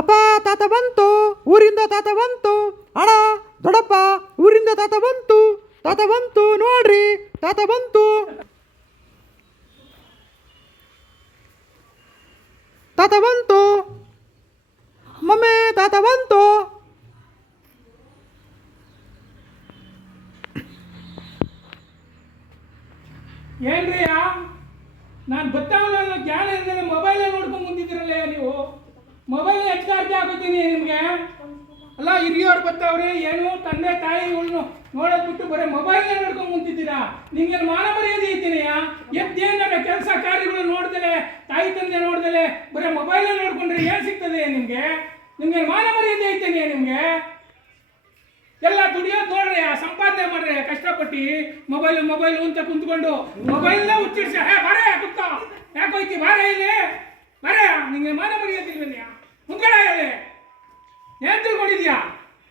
ಅಪ್ಪ ತಾತ ಬಂತು, ಊರಿಂದ ತಾತ ಬಂತು. ಅಣ್ಣ ದೊಡ್ಡಪ್ಪ ಊರಿಂದ ತಾತ ಬಂತು, ತಾತ ಬಂತು ನೋಡ್ರಿ, ತಾತ ಬಂತು, ತಾತ ಬಂತು, ಮಮ್ಮಿ ತಾತ ಬಂತು. ಏನ್ರಿ ನಾನು ಗೊತ್ತಾಗಲ್ಲ, ಜ್ಞಾನ ಇಲ್ಲದೆ ಮೊಬೈಲೇ ನೋಡ್ಕೊಂಡು ಮುಂದಿದ್ದೀರಲ್ಲ ನೀವು. ಮೊಬೈಲ್ ಹೆಚ್ಚಾರ್ಜಿ ಆಗೋತೀನಿ ನಿಮಗೆ. ಅಲ್ಲ ಹಿರಿಯವ್ರು ಬರ್ತಾವ್ರಿ, ಏನು ತಂದೆ ತಾಯಿ ಇವ್ನು ನೋಡೋದು ಬಿಟ್ಟು ಬರೀ ಮೊಬೈಲ್ನೇ ನೋಡ್ಕೊಂಡು ಮುಂದಿದ್ದೀರಾ. ನಿಮ್ಗೆ ಮಾನ ಮರ್ಯಾದೆ ಐತೀನಿ. ಎದ್ದೇನಾರ ಕೆಲಸ ಕಾರ್ಯಗಳು ನೋಡ್ದಲೆ, ತಾಯಿ ತಂದೆ ನೋಡ್ದಲೆ ಬರೀ ಮೊಬೈಲೇ ನೋಡ್ಕೊಂಡ್ರೆ ಏನು ಸಿಗ್ತದೆ ನಿಮಗೆ? ನಿಮ್ಗೆ ಮಾನ ಮರ್ಯಾದೆ ಐತೀನಿ ನಿಮಗೆ? ಎಲ್ಲ ದುಡಿಯೋದು ನೋಡ್ರಿ, ಸಂಪಾದನೆ ಮಾಡ್ರಿ ಕಷ್ಟಪಟ್ಟು. ಮೊಬೈಲು ಮೊಬೈಲು ಅಂತ ಕುಂತ್ಕೊಂಡು ಮೊಬೈಲ್ನ ಹುಚ್ಚಿಡ್ಸ. ಬಾರೇ ಕುತ್ತ, ಯಾಕೆ ಹೋಯ್ತಿ? ಬಾರೇ ಇಲ್ಲಿ, ಬಾರೇ. ನಿಂಗೆ ಮಾನ ಮರ್ಯಾದಿಲ್ವೇ? ಮುಂದ್ಗಡೆ ಹೇಳಿ, ಏನ್ ತಿಳ್ಕೊಂಡಿದ್ಯಾ?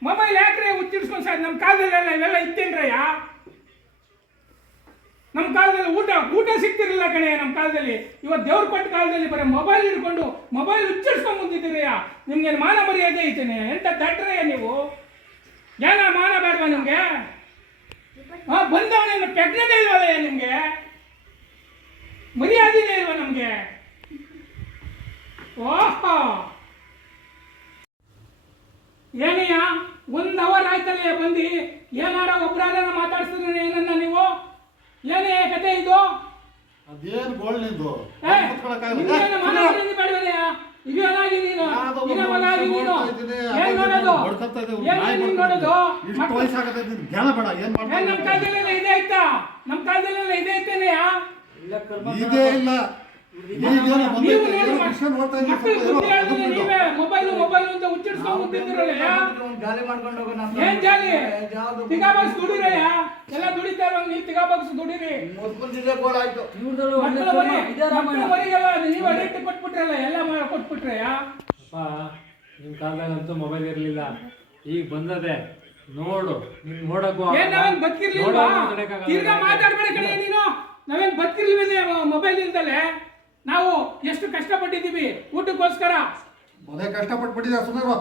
Mobile ಯಾಕ್ರೆ ಹುಚ್ಚಿಡ್ಸ್ಕೊಂಡು sir? ನಮ್ಮ ಕಾಲದಲ್ಲೆಲ್ಲ ಇವೆಲ್ಲ ಇತ್ತೇನ್ರಯ್ಯ? ನಮ್ಮ ಕಾಲದಲ್ಲಿ ಊಟ ಸಿಗ್ತಿರಲಿಲ್ಲ ಕಣೆ. ನಮ್ಮ ಕಾಲದಲ್ಲಿ, ಇವತ್ತು ದೇವ್ರ ಕೊಟ್ಟ ಕಾಲದಲ್ಲಿ ಬರೀ ಮೊಬೈಲ್ ಹಿಡ್ಕೊಂಡು ಮೊಬೈಲ್ ಹುಚ್ಚಿಡ್ಸ್ಕೊಂಡು ಮುಂದಿದ್ದೀರಯ್ಯ. ನಿಮ್ಗೆ ಮಾನ ಮರ್ಯಾದೆ ಐತೇನೆ? ಎಂತ ದಡ್ರಯ್ಯ ನೀವು? ಏನ ಮಾನ ಬೇಡವಾ ನಿಮ್ಗೆ? ಬಂದವನೇನು ಪ್ರೆಗ್ನೆಂಟ್ ಇಲ್ವಲ್ಲ ನಿಮ್ಗೆ? ಮರ್ಯಾದೆನೇ ಇಲ್ವಾ ನಮ್ಗೆ? ಓಹೋ, ಏನಯ್ಯ 1 ಅವರ್ ಆಯ್ತಲ್ಲ ಬಂದು, ಏನಾರ ಒಬ್ರಾರ ಮಾತಾಡ್ಸಿದ್ರೆ ಏನನ್ನ ನೀವು? ಏನೇ ಕತೆ ಇದು? ಅದೇನು ಗೋಲ್ನಿಂದು ಬೇಡವನಯ್ಯ? ಇದೇನಾಗಿ ನೀನು ಮಗಾಗಿ ನೀನು ಏನ್ ನೋಡೋದು? ಏನ್ ನೋಡೋದು? ನಮ್ಮ ಕಾಲದಲ್ಲೆಲ್ಲ ಇದೆ ಆಯ್ತಾ? ನಮ್ಮ ಕಾಲದಲ್ಲೆಲ್ಲ ಇದೆ ಐತೇನೆಯಾ? ಇದೇ ಇಲ್ಲ. ಮೊಬೈಲು ಮೊಬೈಲು ಅಂತ ಹುಚ್ಚಿಡ್ಸ್ಕೊಂಡು ಕೂತಿದ್ದೀರಲ್ಲ. ಏನ್ ಜಾಲಿ? ತಿಗಾ ಬಾಕ್ಸ್ ದುಡಿರಯ್ಯ, ಎಲ್ಲ ದುಡಿತಾರ. ನೀವು ತಿಗಾ ಬಾಕ್ಸ್ ದುಡಿರಿ. ಮಕ್ಕಳಿಗೆಲ್ಲ ನೀವು ಅಡಿಕ್ಟ್ ಕೊಟ್ಬಿಟ್ರಲ್ಲ, ಎಲ್ಲ ಕೊಟ್ಬಿಟ್ರಯ್ಯ. ನಿಮ್ ಕಾಲದಾಗಂತೂ ಮೊಬೈಲ್ ಇರ್ಲಿಲ್ಲ, ಈಗ ಬಂದದೆ. ನೋಡು, ನಿನ್ ನೋಡಕ್ಕೂ ಏನ್ ನಾವೇನ್ ಬದುಕಿರ್ಲಿಲ್ವಾ? ತಿರ್ಗಾ ಮಾತಾಡ್ಬೇಡ ಕಡೆ ನೀನು. ನಾವೇನ್ ಬದುಕಿರ್ಲಿಲ್ಲ ಮೊಬೈಲ್ ಇಲ್ದಲೆ? ನಾವು ಎಷ್ಟು ಕಷ್ಟಪಟ್ಟಿದ್ದೀವಿ ಊಟಕ್ಕೋಸ್ಕರ. ಮನೆ ಕಷ್ಟಪಟ್ಬಿಟ್ಟಿದ್ದೆ ಸುಮ್ಮನೆ.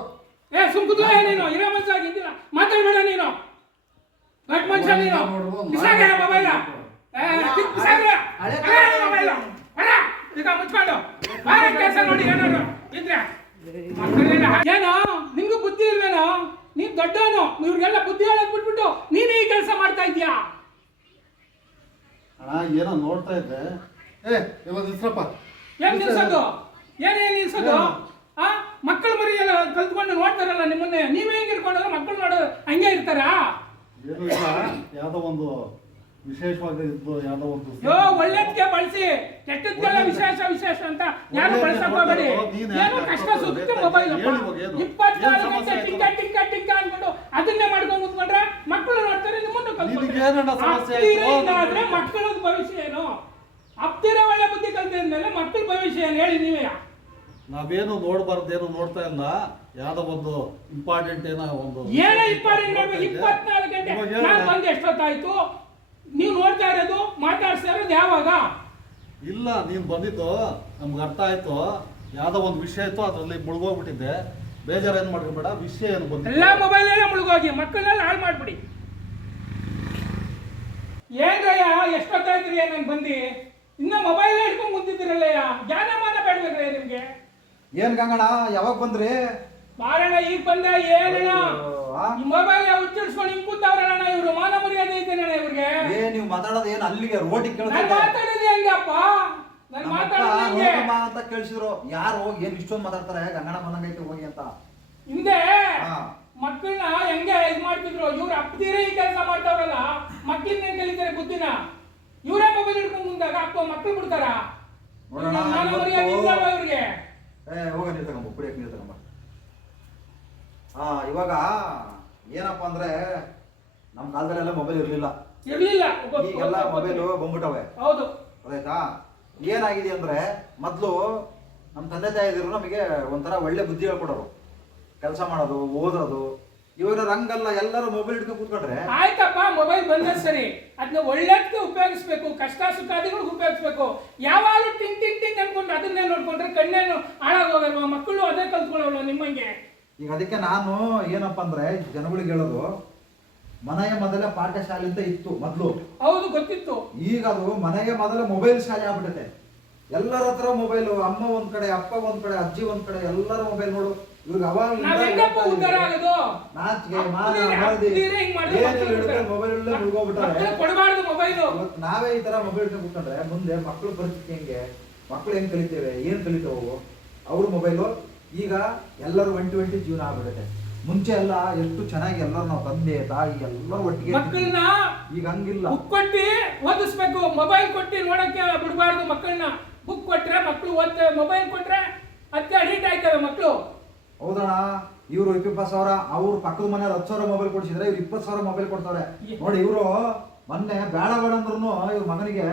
ಸುಮ್ಕುದ್ಲ ನೀನು, ಇರೋ ಮನ್ಸ ಆಗಿದ್ದಿಲ್ಲ. ಮಾತಾಡ್ಬೇಡ ನೀನು, ಗಟ್ ಮನುಷ್ಯ ನೀನು. ಬಿಸಾಗ ಮೊಬೈಲ, ಈಗ ಮುಚ್ಕೊಂಡು ಕೆಲಸ ನೋಡಿ. ಏನಾದ್ರು ಇದ್ರೆ ಏನೋ ನಿಂಗೂ ಬುದ್ಧಿ ಇಲ್ವೇನೋ? ನೀನ್ ದೊಡ್ಡವನು, ಇವ್ರಿಗೆಲ್ಲ ಬುದ್ಧಿ ಹೇಳಕ್ ಬಿಟ್ಬಿಟ್ಟು ನೀನು ಈ ಕೆಲಸ ಮಾಡ್ತಾ ಇದ್ಯಾ? ಏನೋ ನೋಡ್ತಾ ಇದ್ದೆ. ನಿಲ್ಸಪ್ಪ. ಏನ್ ನಿಲ್ಸೋದು? ಏನೇನ್ ನಿಲ್ಸೋದು? ಮಕ್ಕಳು ಮರಿ ಎಲ್ಲ ಕಲ್ತ್ಕೊಂಡು ನೋಡ್ತಾರಲ್ಲ ನಿಮ್ಮನ್ನೇ. ನೀವೇ ಹೆಂಗ್ ಇರ್ಕೊಂಡ್ರೆ ಮಕ್ಕಳು ನೋಡೋದು ಹಂಗೆ ಇರ್ತಾರಾ? ಏನು ಇಲ್ಲ, ಯಾವ್ದೋ ಒಂದು ವಿಶೇಷವಾಗಿ ಇದ್ದು ಯಾವ್ದೋ ಒಂದು ಒಳ್ಳೇದಕ್ಕೆ ಬಳಸಿ, ಕೆಟ್ಟದ್ಕೆಲ್ಲ ವಿಶೇಷ ಅಂತ ಯಾರು ಬಳಸಕ್ ಹೋಗಬೇಡಿ. ಏನೋ ಕಷ್ಟ ಸುತ್ತ ಮೊಬೈಲ್ 24 ಗಂಟೆ ಟಿಕ್ಕ ಅನ್ಕೊಂಡು ಅದನ್ನೇ ಮಾಡ್ಕೊಂಡು ಕುತ್ಕೊಂಡ್ರೆ ಮಕ್ಕಳು ನೋಡ್ತಾರೆ, ನಿಮ್ಮನ್ನು ಕಲ್ತ್ಕೊಂಡ್ರೆ ಮಕ್ಕಳ ಭವಿಷ್ಯ ಏನು? ಅಪ್ತಿರ ಒಳ್ಳೆ ಬುದ್ಧಿ ಕಲ್ತಿದ್ಮೇಲೆ ಮಕ್ಕಳ ಭವಿಷ್ಯ ಏನು ಹೇಳಿ ನೀವೇ? ನಾವೇನು ನೋಡ್ಬಾರ್ದೇನು ನೋಡ್ತಾ ಇಲ್ಲ. ಯಾವ್ದೋ ಒಂದು ಇಂಪಾರ್ಟೆಂಟ್ ಏನೋ ಒಂದು ಏನೋ ಇಂಪಾರ್ಟೆಂಟ್ ನೋಡ್ಬೇಕು. 24 ಗಂಟೆ ನಾನು ಬಂದು ಎಷ್ಟೊತ್ತಾಯ್ತು? ನೀವು ನೋಡ್ತಾ ಇರೋದು ಮಾತಾಡ್ತಾ ಇರೋದು ಯಾವಾಗ? ಇಲ್ಲ, ನೀನ್ ಬಂದಿತ್ತು ನಮ್ಗೆ ಅರ್ಥ ಆಯ್ತು. ಯಾವ್ದೋ ಒಂದು ವಿಷಯ ಇತ್ತು, ಅದ್ರಲ್ಲಿ ಮುಳುಗೋಗ್ಬಿಟ್ಟಿದ್ದೆ. ಬೇಜಾರು ಏನ್ ಮಾಡ್ಕೊಬೇಡ. ವಿಷಯ ಏನು ಬಂದ ಎಲ್ಲ ಮೊಬೈಲ್ ಎಲ್ಲ ಮುಳುಗೋಗಿ ಮಕ್ಕಳನ್ನೆಲ್ಲ ಹಾಳು ಮಾಡ್ಬಿಡಿ. ಏನ್ರಯ್ಯ ಎಷ್ಟೊತ್ತಾಯ್ತ್ರಿ ನಾನು ಬಂದು? ಇನ್ನ ಮೊಬೈಲ್ ಹಿಡ್ಕೊಂಡು ಕುಂತಿದ್ದೀರಲ್ಲಯ್ಯ. ಜ್ಞಾನಮಾನ ಬೇಡಬೇಕ್ರಿ ನಿಮ್ಗೆ? ಏನ್ ಗಂಗಣ್ಣ ಯಾವಾಗ ಬಂದ್ರಿ? ಬಾರಣ್ಣ ಈಗ ಬಂದ. ಏನಣ್ಣ ಈ ಮೊಬೈಲ್ ಹುಚ್ಚಿಡ್ಸ್ಕೊಂಡು ಹಿಂಗ್ ಕೂತಾವ್ರಣ್ಣ ಇವ್ರು. ಮಾನ ಮರ್ಯಾದೆ ಐತೆನಣ್ಣ ಇವ್ರಿಗೆ? ನೀವು ಮಾತಾಡೋದು ಏನು ಅಲ್ಲಿಗೆ ರೋಡಿಗೆ ಕೇಳ್ತಾ ನಾನು ಮಾತಾಡೋದು ಹೆಂಗಪ್ಪ? ನಾನು ಮಾತಾಡೋದು ಹೆಂಗೆ ಅಂತ ಕೇಳಿಸಿದ್ರು. ಯಾರು ಏನ್ ಇಷ್ಟೊಂದು ಮಾತಾಡ್ತಾರೆ? ಗಂಗಣ್ಣ ಬಂದಂಗೈತೆ ಹೋಗಿ ಅಂತ ಹಿಂದೆ ಮಕ್ಕಳನ್ನ ಹೆಂಗೆ ಇದು ಮಾಡ್ತಿದ್ರು. ಇವ್ರು ಅಪ್ಪದಿರೇ ಈ ಕೆಲಸ ಮಾಡ್ತಾವ್ರಲ್ಲ, ಮಕ್ಕಳನ್ನ ಹೆಂಗ್ ಕಲಿತಾರೆ ಬುದ್ಧಿನ? ಇವರೇ ಮೊಬೈಲ್ ಹಿಡ್ಕೊಂಡು ಮುಂದಾಗ ಅಪ್ಪ ಮಕ್ಕಳು ಬಿಡ್ತಾರ? ಮಾನ ಮರ್ಯಾದೆ ಇಲ್ಲವ ಇವ್ರಿಗೆ? ಹೋಗ ನೀರು ತಗೊಂಬ, ಕುಡಿಯಕ್ಕೆ ನೀರು ತಗೊಂಬ. ಇವಾಗ ಏನಪ್ಪಾ ಅಂದ್ರೆ ನಮ್ಮ ಕಾಲದಲ್ಲೆಲ್ಲ ಮೊಬೈಲ್ ಇರ್ಲಿಲ್ಲ. ಈಗೆಲ್ಲ ಮೊಬೈಲು ಬಂದ್ಬಿಟ್ಟವೆ. ಹೌದು, ಆಯ್ತಾ? ಏನಾಗಿದೆ ಅಂದ್ರೆ ಮೊದಲು ನಮ್ಮ ತಂದೆ ತಾಯಿದಿರು ನಮಗೆ ಒಂಥರ ಒಳ್ಳೆ ಬುದ್ಧಿ ಹೇಳ್ಕೊಡೋರು, ಕೆಲಸ ಮಾಡೋದು, ಓದೋದು. ಇವಾಗ ರಂಗಲ್ಲ, ಎಲ್ಲರೂ ಮೊಬೈಲ್ ಹಿಡ್ಕೊಂಡು ಕೂತ್ಕೊಂಡ್ರೆ ಆಯ್ತಪ್ಪ. ಮೊಬೈಲ್ ಬಂದ ಸರಿ, ಅದನ್ನ ಒಳ್ಳೆದಕ್ಕೆ ಉಪಯೋಗಿಸ್ಬೇಕು, ಕಷ್ಟ ಸುಖಾದಿಗಳಿಗೆ ಉಪಯೋಗಿಸ್ಬೇಕು. ಯಾವಾಗಲೂ ಟಿಂಗ್ ಟಿಂಗ್ ಟಿಂಗ್ ಅನ್ಕೊಂಡು ಅದನ್ನೇ ನೋಡ್ಕೊಂಡ್ರೆ ಕಣ್ಣೇನು ಹಾಳಾಗೋಗಲ್ವಾ? ಮಕ್ಕಳು ಅದೇ ಕಲ್ತ್ಕೊಳ್ಳೋಳು ನಿಮ್ಮಂಗೆ. ಈಗ ಅದಕ್ಕೆ ನಾನು ಏನಪ್ಪ ಅಂದ್ರೆ ಜನಗಳಿಗೆ ಹೇಳೋದು, ಮನೆಯ ಮೊದಲ ಪಾಠಶಾಲೆ ಅಂತ ಇತ್ತು ಮೊದಲು. ಹೌದು, ಗೊತ್ತಿತ್ತು. ಈಗ ಅದು ಮನೆಯ ಮೊದಲ ಮೊಬೈಲ್ ಶಾಲೆ ಆಗ್ಬಿಟ್ಟೈತೆ. ಎಲ್ಲರ ಹತ್ರ ಮೊಬೈಲು, ಅಮ್ಮ ಒಂದ್ ಕಡೆ, ಅಪ್ಪ ಒಂದ್ ಕಡೆ, ಅಜ್ಜಿ ಒಂದ್ ಕಡೆ, ಎಲ್ಲರ ಮೊಬೈಲ್ ನೋಡು. ಇವ್ರಿಗೆ ನಾವ್ ಹೆಂಗಪ್ಪ ಉದ್ಧಾರ ಆಗೋದು? ನಾಚಿಕೆ ಮಾನ ಅಪ್ಪ ಹಿಂಗ್ ಮಾಡಿದ್ರೆ ಮೊಬೈಲ್ ಮುಳುಗೋಗ್ಬಿಟ್ಟಾರೆ. ಮಕ್ಳು ಕೊಡಬಾರ್ದು ಮೊಬೈಲು. ಇವತ್ತು ನಾವೇ ಈ ತರ ಮೊಬೈಲ್ ಕೂತ್ಕೊಂಡ್ರೆ ಮುಂದೆ ಮಕ್ಕಳು ಪರಿಸ್ಥಿತಿ ಹೆಂಗೆ, ಮಕ್ಕಳು ಹೆಂಗ್ ಕಲಿತೇವೆ, ಏನ್ ಕಲಿತಾವು ಅವ್ರ ಮೊಬೈಲು. ಈಗ ಎಲ್ಲರೂ ಒಂಟಿ ಜೀವನ ಆಗ್ಬಿಡುತ್ತೆ. ಮುಂಚೆ ಎಲ್ಲ ಎಷ್ಟು ಚೆನ್ನಾಗಿ ಎಲ್ಲರೂ ನಾವು ತಂದೆ ತಾಯಿ ಎಲ್ಲರೂ ಒಟ್ಟಿಗೆ ಮಕ್ಕಳನ್ನ ಈಗ ಹಂಗಿಲ್ಲ. ಬುಕ್ ಕೊಟ್ಟಿ ಓದಿಸ್ಬೇಕು, ಮೊಬೈಲ್ ಕೊಟ್ಟಿ ನೋಡಕ್ಕೆ ಬಿಡಬಾರ್ದು ಮಕ್ಕಳನ್ನ. ಬುಕ್ ಕೊಟ್ರೆ ಮಕ್ಕಳು ಓದ್ತೇವೆ, ಮೊಬೈಲ್ ಕೊಟ್ರೆ ಅದಕ್ಕೆ ಅಡಿಕ್ಟ್ ಆಯ್ತವೆ ಮಕ್ಕಳು. ಹೌದಣ್ಣ, ಇವ್ರು 20,000, ಅವ್ರು ಪಕ್ಕದ ಮನೆಯವ್ರು 10,000 ಮೊಬೈಲ್ ಕೊಡ್ಸಿದ್ರೆ ಇವ್ರು 20,000 ಮೊಬೈಲ್ ಕೊಡ್ತಾರೆ ನೋಡಿ. ಇವರು ಮೊನ್ನೆ ಬೇಡ ಅಂದ್ರೂ ಇವ್ರ ಮಗನಿಗೆ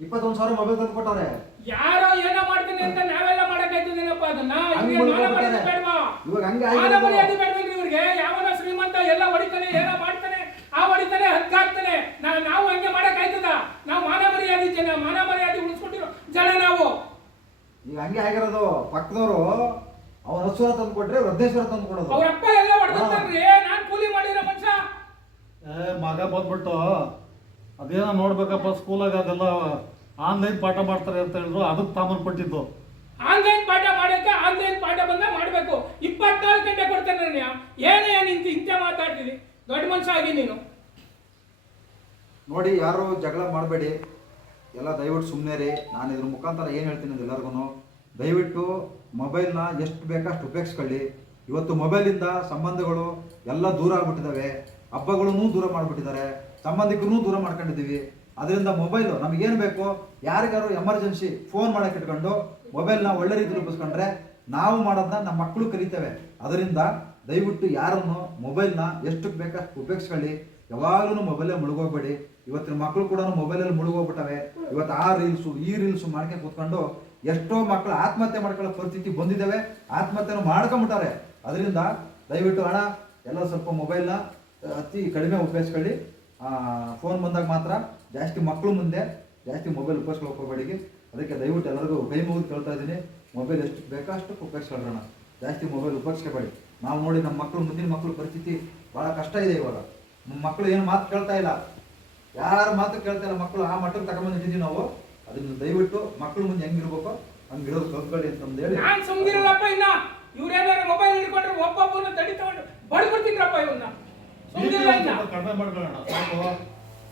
21,000 ಮೊಬೈಲ್ ತಂದು ಕೊಟ್ಟವ್ರೆ. ಯಾರೋ ಏನೋ ಮಾಡ್ತಾನೆ ಅಂತ ನಾವೆಲ್ಲ ಮಾಡಕ್ಕಾಯ್ತದೇನಪ್ಪ ಅದನ್ನ? ಇವಾಗ ಹಂಗೆ ಬೇಡವೇನ್ರಿ ಇವ್ರಿಗೆ? ಯಾವನ ಶ್ರೀಮಂತ ಎಲ್ಲ ಹೊಡಿತಾನೆ, ಏನೋ ಮಾಡ್ತಾನೆ, ಹೊಡಿತಾನೆ, ಹಗ್ಗಾಗ್ತಾನೆ. ನಾವು ಹಂಗೆ ಮಾಡಕ್ಕಾಯ್ತದ? ನಾವು ಮಾನ ಮರ್ಯಾದೆ ಉಳಿಸ್ಕೊಟ್ಟಿರೋ ಜನ ನಾವು. ಈಗ ಹಂಗೆ ಆಗಿರೋದು. ಪಕ್ಕದವರು ಅವ್ರ 10,000 ತಂದು ಕೊಟ್ರೆ 15,000 ತಂದು ಕೊಡೋದು. ಅವ್ರಪ್ಪ ಎಲ್ಲ ಹೊಡೆದ್ರಿ. ನಾನ್ ಕೂಲಿ ಮಾಡಿರೋ ಮನುಷ್ಯ. ಮಗ ಬಂದ್ಬಿಟ್ಟು ಅದೇನೋ ನೋಡ್ಬೇಕಪ್ಪ ಸ್ಕೂಲಾಗ ಅದೆಲ್ಲ ಆನ್ಲೈನ್ ಪಾಠ ಮಾಡ್ತಾರೆ ಅಂತ ಹೇಳಿದ್ರು, ಅದಕ್ಕೆ ತಾಮನ್ ಕೊಟ್ಟಿದ್ದು. ಆನ್ಲೈನ್ ಪಾಠ ಮಾಡಕ್ಕೆ ಆನ್ಲೈನ್ ಪಾಠ ಬಂದ ಮಾಡಬೇಕು. 24 ಗಂಟೆ ಕೊಡ್ತೇನೆ. ಏನೇ ನಿಂತು ಇಂತೆ ಮಾತಾಡ್ತೀನಿ? ದೊಡ್ಡ ಮನುಷ್ಯ ಆಗಿ ನೀನು. ನೋಡಿ, ಯಾರು ಜಗಳ ಮಾಡಬೇಡಿ, ಎಲ್ಲ ದಯವಿಟ್ಟು ಸುಮ್ಮನೆ ರೀ. ನಾನು ಇದ್ರ ಮುಖಾಂತರ ಏನು ಹೇಳ್ತೀನಿ ಅಂದ್ರೆ ಎಲ್ಲರಿಗೂ, ದಯವಿಟ್ಟು ಮೊಬೈಲ್ನ ಎಷ್ಟು ಬೇಕಷ್ಟು ಉಪಯೋಗಿಸ್ಕೊಳ್ಳಿ. ಇವತ್ತು ಮೊಬೈಲಿಂದ ಸಂಬಂಧಗಳು ಎಲ್ಲ ದೂರ ಆಗ್ಬಿಟ್ಟಿದ್ದಾವೆ, ಹಬ್ಬಗಳನ್ನೂ ದೂರ ಮಾಡಿಬಿಟ್ಟಿದ್ದಾರೆ, ಸಂಬಂಧಿಕರನ್ನೂ ದೂರ ಮಾಡ್ಕೊಂಡಿದ್ದೀವಿ. ಅದರಿಂದ ಮೊಬೈಲು ನಮಗೇನು ಬೇಕು, ಯಾರಿಗಾರು ಎಮರ್ಜೆನ್ಸಿ ಫೋನ್ ಮಾಡೋಕೆ ಇಟ್ಕೊಂಡು ಮೊಬೈಲ್ನ ಒಳ್ಳೆ ರೀತಿಯಲ್ಲಿ ಉಪಯೋಗಿಸ್ಕೊಂಡ್ರೆ ನಾವು ಮಾಡೋದನ್ನ ನಮ್ಮ ಮಕ್ಕಳು ಕಲಿತೇವೆ. ಅದರಿಂದ ದಯವಿಟ್ಟು ಯಾರನ್ನು ಮೊಬೈಲ್ನ ಎಷ್ಟಕ್ಕೆ ಬೇಕಷ್ಟು ಉಪಯೋಗಿಸ್ಕೊಳ್ಳಿ. ಯಾವಾಗಲೂ ಮೊಬೈಲೇ ಮುಳುಗೋಗ್ಬೇಡಿ. ಇವತ್ತಿನ ಮಕ್ಕಳು ಕೂಡ ಮೊಬೈಲಲ್ಲಿ ಮುಳುಗೋಗ್ಬಿಟ್ಟವೆ. ಇವತ್ತು ಆ ರೀಲ್ಸು ಈ ರೀಲ್ಸು ಮಾಡ್ಕೊಂಡು ಕೂತ್ಕೊಂಡು ಎಷ್ಟೋ ಮಕ್ಕಳು ಆತ್ಮಹತ್ಯೆ ಮಾಡ್ಕೊಳ್ಳೋ ಪರಿಸ್ಥಿತಿ ಬಂದಿದ್ದಾವೆ, ಆತ್ಮಹತ್ಯೆನೂ ಮಾಡ್ಕೊಂಬಿಟ್ಟಾರೆ. ಅದರಿಂದ ದಯವಿಟ್ಟು ಹಣ ಎಲ್ಲ ಸ್ವಲ್ಪ ಮೊಬೈಲ್ನ ಅತಿ ಕಡಿಮೆ ಉಪಯೋಗಿಸ್ಕೊಳ್ಳಿ. ಫೋನ್ ಬಂದಾಗ ಮಾತ್ರ ಜಾಸ್ತಿ ಮಕ್ಕಳು ಮುಂದೆ ಜಾಸ್ತಿ ಮೊಬೈಲ್ ಉಪಯೋಗಿಸ್ಕೊಳ್ಳೋಕೆ ಹೋಗಬೇಡಿ. ಅದಕ್ಕೆ ದಯವಿಟ್ಟು ಎಲ್ಲರಿಗೂ ಕೈ ಮುಗಿದು ಕೇಳ್ತಾ ಇದ್ದೀನಿ, ಮೊಬೈಲ್ ಎಷ್ಟು ಬೇಕಷ್ಟು ಉಪಯೋಗಿಸ್ಕೊಳ್ಳೋಣ, ಜಾಸ್ತಿ ಮೊಬೈಲ್ ಉಪಯೋಗಿಸ್ಕೋಬೇಡಿ. ನಾವು ನೋಡಿ ನಮ್ಮ ಮಕ್ಕಳು, ಮುಂದಿನ ಮಕ್ಕಳ ಪರಿಸ್ಥಿತಿ ಭಾಳ ಕಷ್ಟ ಇದೆ. ಇವಾಗ ನಮ್ಮ ಮಕ್ಕಳು ಏನು ಮಾತು ಕೇಳ್ತಾ ಇಲ್ಲ, ಯಾರು ಮಾತು ಕೇಳ್ತಾ ಇಲ್ಲ. ಮಕ್ಕಳು ಆ ಮಟ್ಟಕ್ಕೆ ತಗೊಂಡ್ಬಂದಿದ್ದೀವಿ ನಾವು. ಅದರಿಂದ ದಯವಿಟ್ಟು ಮಕ್ಕಳು ಮುಂದೆ ಹೆಂಗಿರ್ಬೇಕು ಹಂಗಿರೋದು ಕಲ್ತ್ಕೊಳ್ಳಿ ಅಂತಂದು ಹೇಳಿ ನಾನು ಸುಮ್ಗಿರಲ್ಲಪ್ಪ. ಇನ್ನ ಇವ್ರೇನಾದ್ರು ಮೊಬೈಲ್ ಹಿಡ್ಕೊಂಡ್ರೆ ಒಬ್ಬೊಬ್ಬನ ತಡಿ ತಗೊಂಡು ಬಡ್ಬಿಡ್ತಿದ್ರಪ್ಪ ಇವನ್ನ. ಕಡಿಮೆ ಮಾಡ್ಕೊಳ್ಳೋಣ, ಸಾಕು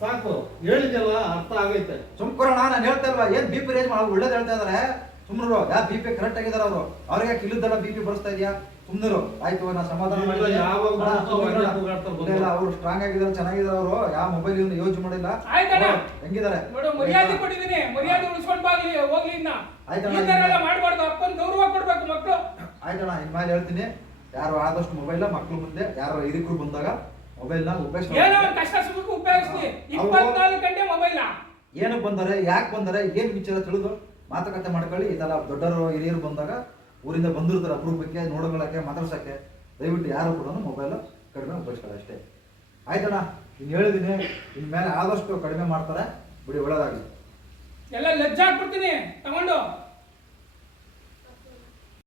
ಸಾಕು. ಹೇಳಿದೆಲ್ಲ ಅರ್ಥ ಆಗೈತೆ. ಸುಮ್ಕೊರೋಣ. ನಾನು ಹೇಳ್ತಾ ಇಲ್ವಾ ಏನ್ BP ರೇಂಜ್ ಮಾಡೋದು ಒಳ್ಳೇದು ಹೇಳ್ತಾ ಇದಾರೆ. ಸುಮ್ಮನಿರು. ಯಾ BP ಕರೆಕ್ಟ್ ಆಗಿದಾರೆ ಅವರು. ಅವ್ರಿಗೆ ಕಿಲ್ಲದಲ್ಲ BP ಬರ್ಸ್ತಾ ಇದೆಯಾ? ಸುಮ್ಮನಿರು. ಆಯ್ತು, ನಾ ಸಮಾಧಾನ ಮಾಡಿಲ್ಲ. ಅವ್ರು ಸ್ಟ್ರಾಂಗ್ ಆಗಿದ್ದಾರೆ, ಚೆನ್ನಾಗಿದ್ದಾರೆ ಅವರು. ಯಾವ ಮೊಬೈಲ್ ಯೂಸ್ ಮಾಡಿಲ್ಲ. ಹೆಂಗಿದ್ದಾರೆ ನೋಡು, ಮರ್ಯಾದೆ ಕೊಟ್ಟಿದ್ದೀನಿ. ಮರ್ಯಾದೆ ಉಳಿಸ್ಕೊಂಡು ಬಾಗ್ಲಿ ಹೋಗ್ಲಿ. ಇನ್ನ ಆಯ್ತಣ್ಣ, ಮಾಡ್ಬಾರ್ದು. ಅಪ್ಪನ ಗೌರವ ಕೊಡ್ಬೇಕು ಮಕ್ಕಳು. ಆಯ್ತಣ್ಣ, ಇನ್ಮೇಲೆ ಹೇಳ್ತೀನಿ, ಯಾರು ಆದಷ್ಟು ಮೊಬೈಲ್ ಮಕ್ಕಳು ಮುಂದೆ ಯಾರು ಹಿರಿಕರು ಬಂದಾಗ ಮೊಬೈಲ್ನ ಉಪಯೋಗಿಸಿ. ಏನೋ ಕಷ್ಟ ಸುಖಕ್ಕೆ ಉಪಯೋಗಿಸ್ಲಿ. 24 ಗಂಟೆ ಮೊಬೈಲ್ ಏನಕ್ಕೆ ಬಂದರೆ, ಯಾಕೆ ಬಂದರೆ, ಏನು ವಿಚಾರ ತಿಳಿದು ಮಾತುಕತೆ ಮಾಡ್ಕೊಳ್ಳಿ. ಇದೆಲ್ಲ ದೊಡ್ಡವರು ಹಿರಿಯರು ಬಂದಾಗ ಊರಿಂದ ಬಂದಿರ್ತಾರೆ ಅಪರೂಪಕ್ಕೆ ನೋಡೋಗಳಕ್ಕೆ ಮಾತಾಡ್ಸೋಕ್ಕೆ. ದಯವಿಟ್ಟು ಯಾರು ಕೂಡ ಮೊಬೈಲು ಕಡಿಮೆ ಉಪಯೋಗಿಸ್ಕೊಳ್ಳಿ ಅಷ್ಟೇ. ಆಯ್ತಣ್ಣ, ಇನ್ನು ಹೇಳಿದ್ದೀನಿ, ಇನ್ಮೇಲೆ ಆದಷ್ಟು ಕಡಿಮೆ ಮಾಡ್ತಾರೆ ಬಿಡಿ, ಒಳ್ಳೇದಾಗಲಿ. ಎಲ್ಲ ಲಜ್ಜೆ ಹಾಕ್ಬಿಡ್ತೀನಿ ತಗೊಂಡು.